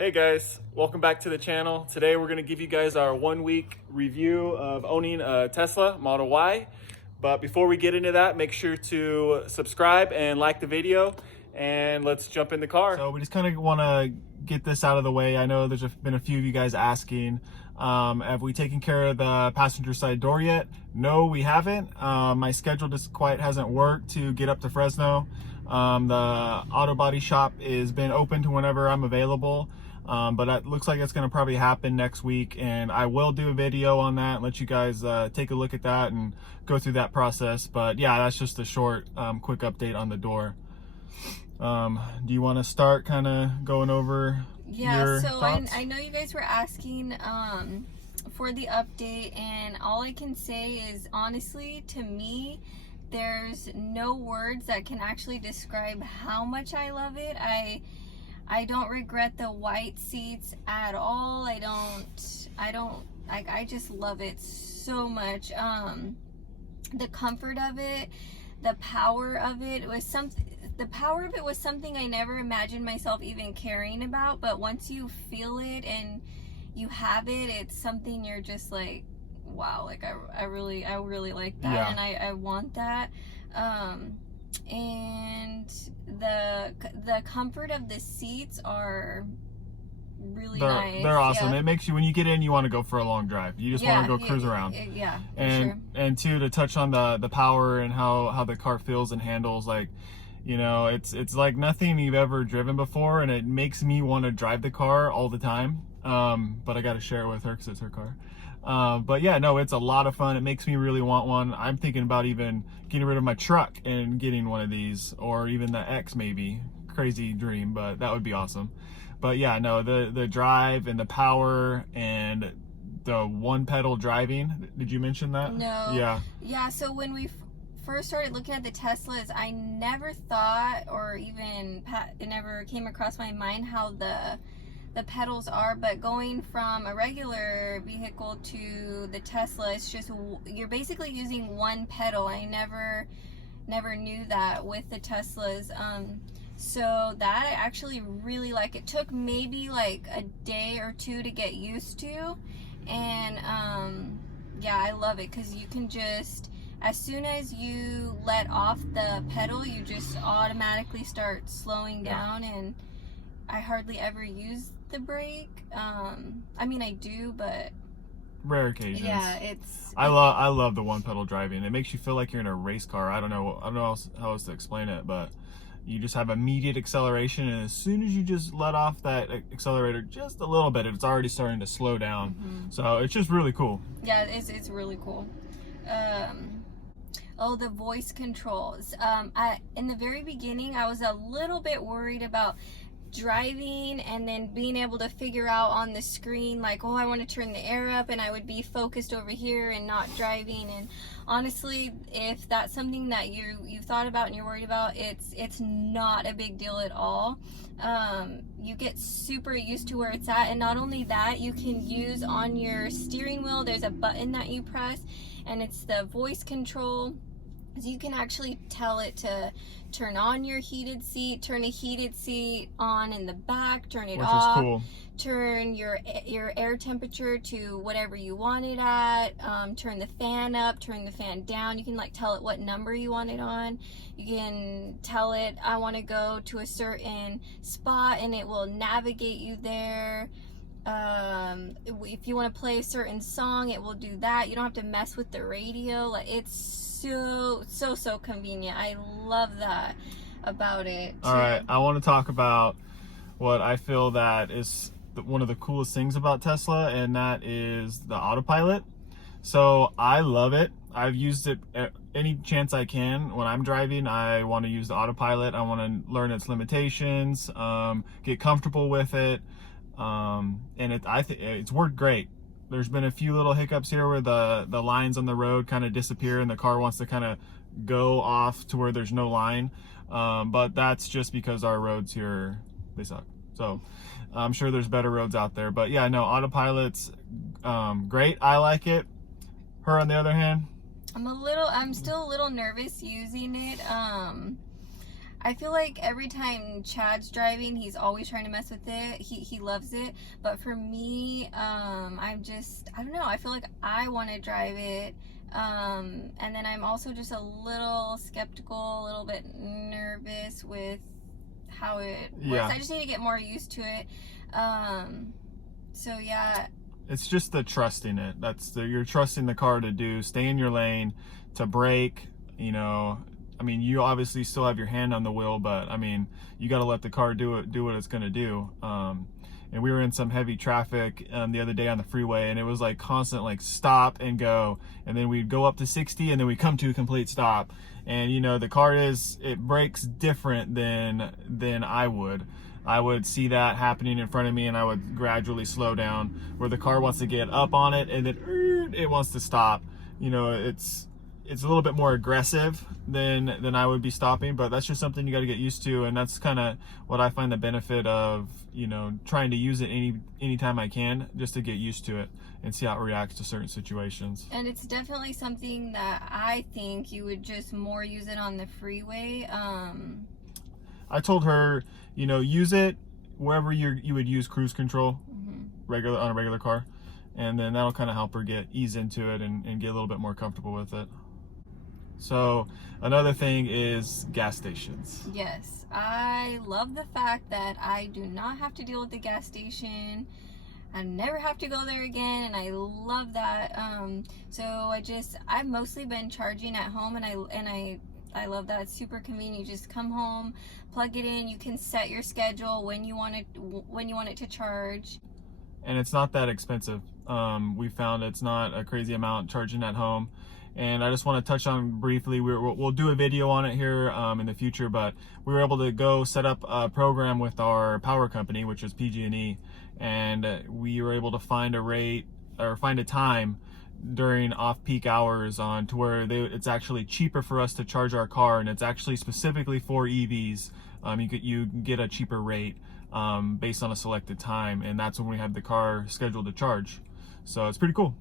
Hey guys, welcome back to the channel. Today we're going to give you guys our 1 week review of owning a Tesla Model Y. But before we get into that, make sure to subscribe and like the video, and let's jump in the car. So we just kind of want to get this out of the way. I know there's been a few of you guys asking, have we taken care of the passenger side door yet? No, we haven't. My schedule just quite hasn't worked to get up to Fresno. The auto body shop has been open to whenever I'm available. But it looks like it's going to probably happen next week, and I will do a video on that and let you guys take a look at that and go through that process. But yeah, that's just a short quick update on the door. Do you want to start kind of going over your thoughts? I know you guys were asking for the update, and all I can say is, honestly, to me, there's no words that can actually describe how much I love it. I don't regret the white seats at all. I just love it so much. The comfort of it, the power of it was something. The power of it was something I never imagined myself even caring about. But once you feel it and you have it, it's something you're just like, wow. Like I really like that, yeah. And I want that. And the comfort of the seats are really nice. They're awesome. Yeah. It makes you, when you get in, you want to go for a long drive. You just want to go cruise around. Yeah, and two, to touch on the power and how the car feels and handles, like, you know, it's like nothing you've ever driven before, and it makes me want to drive the car all the time. But I got to share it with her because it's her car. But yeah, no, it's a lot of fun. It makes me really want one. I'm thinking about even getting rid of my truck and getting one of these, or even the X maybe. Crazy dream, but that would be awesome. But yeah, no, the drive and the power and the one pedal driving. Did you mention that? No. Yeah, so when we first started looking at the Teslas, I never thought, or even it never came across my mind how the pedals are. But going from a regular vehicle to the Tesla, it's just, you're basically using one pedal. I never knew that with the Teslas. So that I actually really like. It took maybe like a day or two to get used to, and yeah, I love it because you can just, as soon as you let off the pedal, you just automatically start slowing down. And I hardly ever use the brake. I mean, I do, but rare occasions. Yeah, I love the one pedal driving. It makes you feel like you're in a race car. I don't know how else to explain it, but you just have immediate acceleration, and as soon as you just let off that accelerator just a little bit, it's already starting to slow down. Mm-hmm. So it's just really cool. Yeah, it's really cool. Oh, the voice controls. In the very beginning, I was a little bit worried about driving and then being able to figure out on the screen, like, oh, I want to turn the air up, and I would be focused over here and not driving. And honestly, if that's something that you've thought about and you're worried about, it's not a big deal at all. You get super used to where it's at, and not only that, you can use on your steering wheel, there's a button that you press, and it's the voice control. So you can actually tell it to turn on your heated seat, turn a heated seat on in the back, turn it off, which is cool. Turn your air temperature to whatever you want it at, turn the fan up, turn the fan down. You can like tell it what number you want it on. You can tell it, I want to go to a certain spot, and it will navigate you there. If you want to play a certain song, it will do that. You don't have to mess with the radio. Like, it's so convenient. I love that about it too. All right, I want to talk about what I feel that is one of the coolest things about Tesla, and that is the autopilot. So I love it. I've used it any chance I can. When I'm driving, I want to use the autopilot. I want to learn its limitations, get comfortable with it, and I think it's worked great. There's been a few little hiccups here where the lines on the road kind of disappear and the car wants to kind of go off to where there's no line. But that's just because our roads here, they suck. So I'm sure there's better roads out there. But yeah, no, autopilot's great. I like it. Her, on the other hand, I'm still a little nervous using it. I feel like every time Chad's driving, he's always trying to mess with it. He loves it. But for me, I don't know. I feel like I want to drive it. And then I'm also just a little skeptical, a little bit nervous with how it works. Yeah. I just need to get more used to it. So yeah. It's just the trusting it. You're trusting the car to stay in your lane, to brake, you know. I mean, you obviously still have your hand on the wheel, but I mean, you got to let the car do what it's going to do. And we were in some heavy traffic the other day on the freeway, and it was like constant, like stop and go, and then we'd go up to 60, and then we come to a complete stop. And you know, the car it brakes different than I would see that happening in front of me, and I would gradually slow down, where the car wants to get up on it and then it wants to stop. You know, it's a little bit more aggressive than I would be stopping, but that's just something you got to get used to. And that's kind of what I find the benefit of, you know, trying to use it anytime I can, just to get used to it and see how it reacts to certain situations. And it's definitely something that I think you would just more use it on the freeway. I told her, you know, use it wherever you would use cruise control, on a regular car, and then that'll kind of help her ease into it and get a little bit more comfortable with it. So another thing is gas stations. Yes, I love the fact that I do not have to deal with the gas station. I never have to go there again, and I love that. So I've mostly been charging at home, and I love that. It's super convenient. You just come home, plug it in. You can set your schedule when you want it to charge. And it's not that expensive. We found it's not a crazy amount charging at home. And I just want to touch on briefly, we'll do a video on it here in the future, but we were able to go set up a program with our power company, which is PG&E, and we were able to find a time during off-peak hours to where it's actually cheaper for us to charge our car, and it's actually specifically for EVs. You get a cheaper rate based on a selected time, and that's when we have the car scheduled to charge. So it's pretty cool.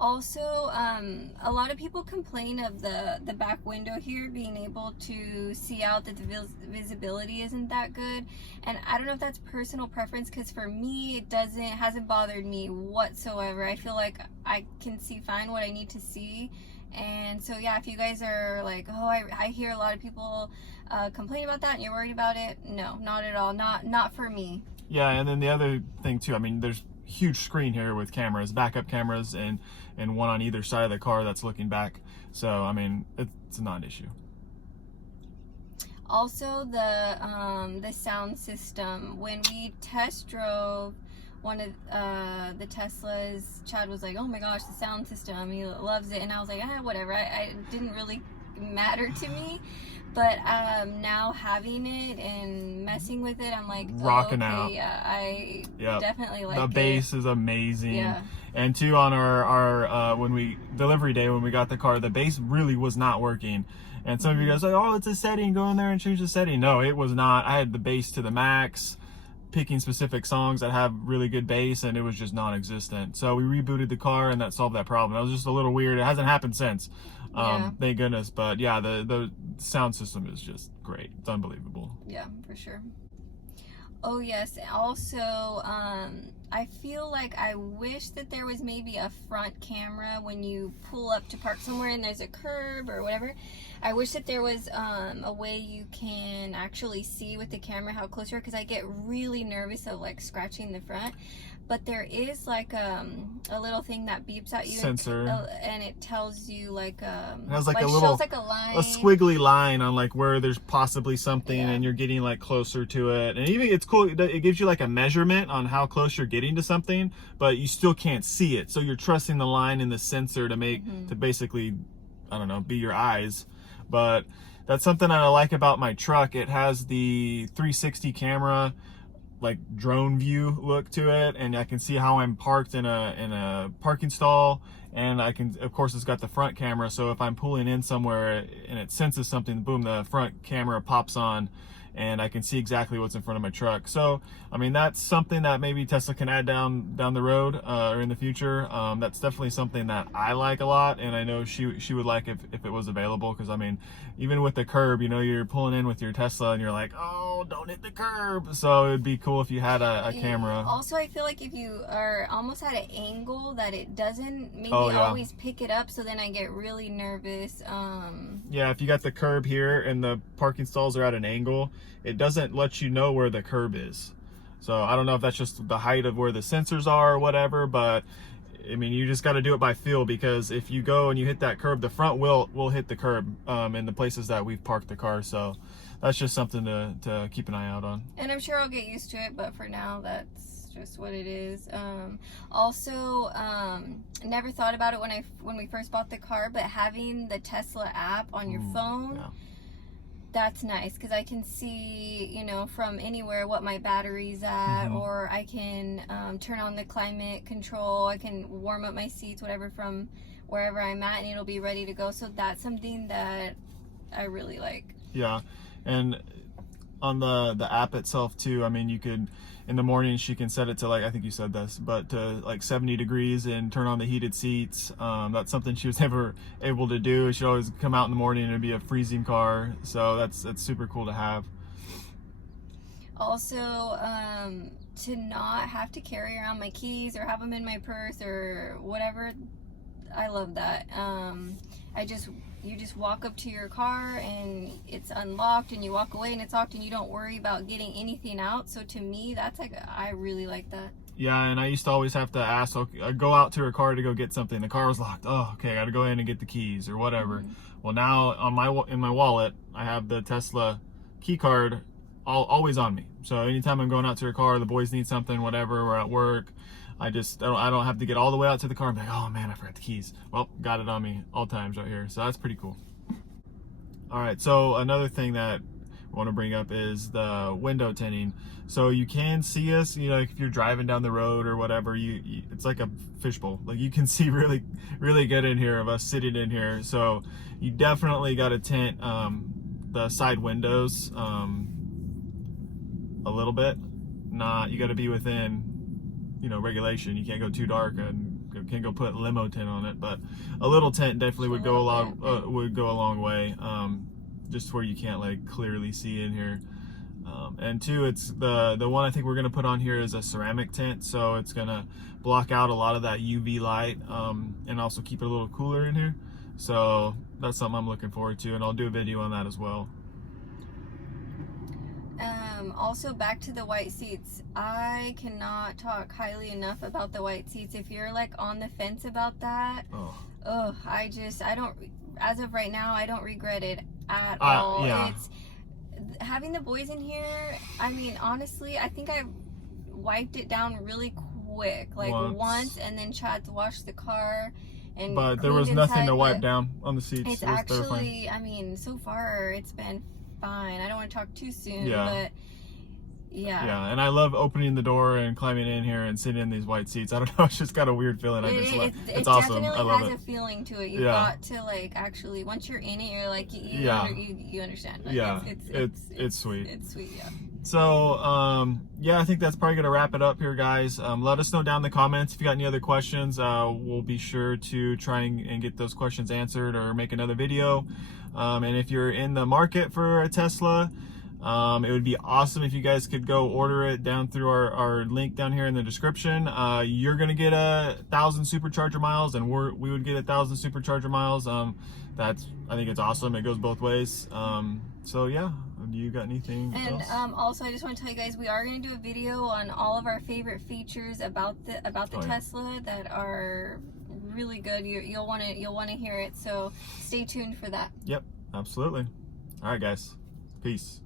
Also, a lot of people complain of the back window here being able to see out, that the visibility isn't that good. And I don't know if that's personal preference, because for me, it hasn't bothered me whatsoever. I feel like I can see fine what I need to see. And so yeah, if you guys are like, oh, I hear a lot of people complain about that and you're worried about it, no, not at all. Not for me. Yeah, and then the other thing too, I mean, there's huge screen here with cameras, backup cameras, and one on either side of the car that's looking back. So I mean, it's not an issue. Also, the sound system. When we test drove one of the Teslas, Chad was like, oh my gosh, the sound system, he loves it. And I was like, whatever. I didn't really matter to me. But now having it and messing with it, I'm like, rocking okay, out. Yeah, I definitely like the it. bass is amazing. Yeah. And too, on our delivery day when we got the car, the bass really was not working. And some of you guys are like, oh, it's a setting, go in there and change the setting. No, it was not. I had the bass to the max, picking specific songs that have really good bass, and it was just non-existent. So we rebooted the car, and that solved that problem. That was just a little weird. It hasn't happened since. Thank goodness. But yeah, the sound system is just great. It's unbelievable. Yeah, for sure. Oh yes, also I feel like I wish that there was maybe a front camera when you pull up to park somewhere and there's a curb or whatever. I wish that there was a way you can actually see with the camera how close you are, because I get really nervous of like scratching the front. But there is like a little thing that beeps at you, sensor, and it tells you like it has like a little, shows like a line, a squiggly line on like where there's possibly something, and you're getting like closer to it. And even it's cool, it gives you like a measurement on how close you're getting to something, but you still can't see it. So you're trusting the line in the sensor to make to basically, I don't know, be your eyes. But that's something that I like about my truck. It has the 360 camera, like drone view look to it, and I can see how I'm parked in a parking stall, and I can, of course, it's got the front camera, so if I'm pulling in somewhere and it senses something, boom, the front camera pops on, and I can see exactly what's in front of my truck. So, I mean, that's something that maybe Tesla can add down the road or in the future. That's definitely something that I like a lot, and I know she would like if it was available, because I mean, even with the curb, you know, you're pulling in with your Tesla and you're like, oh, don't hit the curb. So it would be cool if you had a camera. Also, I feel like if you are almost at an angle that it doesn't maybe Oh, yeah. always pick it up, so then I get really nervous. Yeah, if you got the curb here and the parking stalls are at an angle, it doesn't let you know where the curb is. So I don't know if that's just the height of where the sensors are or whatever, but I mean, you just got to do it by feel, because if you go and you hit that curb, the front will hit the curb in the places that we've parked the car. So that's just something to keep an eye out on. And I'm sure I'll get used to it, but for now, that's just what it is. Also, never thought about it when we first bought the car, but having the Tesla app on your phone, yeah. That's nice, because I can see, you know, from anywhere what my battery's at, or I can turn on the climate control. I can warm up my seats, whatever, from wherever I'm at, and it'll be ready to go. So that's something that I really like. Yeah, and on the app itself too, I mean, you could, in the morning she can set it to, like, I think you said this, but to like 70 degrees and turn on the heated seats. That's something she was never able to do. She'd always come out in the morning and it'd be a freezing car, so that's super cool to have. Also, to not have to carry around my keys or have them in my purse or whatever, I love that. You just walk up to your car and it's unlocked, and you walk away and it's locked, and you don't worry about getting anything out. So to me, that's like, I really like that. Yeah, and I used to always have to ask, okay, I'd go out to her car to go get something. The car was locked. Oh, okay, I got to go in and get the keys or whatever. Well, now in my wallet, I have the Tesla key card always on me. So anytime I'm going out to her car, the boys need something, whatever, we're at work, I don't have to get all the way out to the car and be like, oh man, I forgot the keys. Well, got it on me all times right here. So that's pretty cool. All right, so another thing that I want to bring up is the window tinting. So you can see us, you know, if you're driving down the road or whatever, it's like a fishbowl. Like, you can see really, really good in here of us sitting in here. So you definitely got to tint the side windows a little bit. You got to be within, you know, regulation. You can't go too dark and can't go put limo tint on it, but a little tint definitely would go a long way, just where you can't like clearly see in here. And two, it's the one I think we're gonna put on here is a ceramic tint, so it's gonna block out a lot of that UV light, and also keep it a little cooler in here. So that's something I'm looking forward to, and I'll do a video on that as well. Also, back to the white seats, I cannot talk highly enough about the white seats. If you're like on the fence about that, I don't, as of right now, I don't regret it at all. Yeah. It's having the boys in here. I mean, honestly, I think I wiped it down really quick, like once, and then Chad's washed the car. But there was nothing to wipe down on the seats. It's actually, I mean, so far it's been fine. I don't want to talk too soon, but yeah, and I love opening the door and climbing in here and sitting in these white seats. I don't know, it's just got a weird feeling. It's awesome. I love it. It has a feeling to it. You've got to, like, actually, once you're in it, you're like, you understand. Like, it's sweet. It's sweet, yeah. So, I think that's probably going to wrap it up here, guys. Let us know down in the comments if you got any other questions. We'll be sure to try and get those questions answered or make another video. And if you're in the market for a Tesla, it would be awesome if you guys could go order it down through our link down here in the description. You're going to get 1,000 Supercharger miles, and we would get 1,000 Supercharger miles. I think it's awesome. It goes both ways. So yeah, do you got anything else? Also, I just want to tell you guys, we are going to do a video on all of our favorite features about the Tesla that are really good. You'll want to hear it, so stay tuned for that. Yep, absolutely. All right, guys, peace.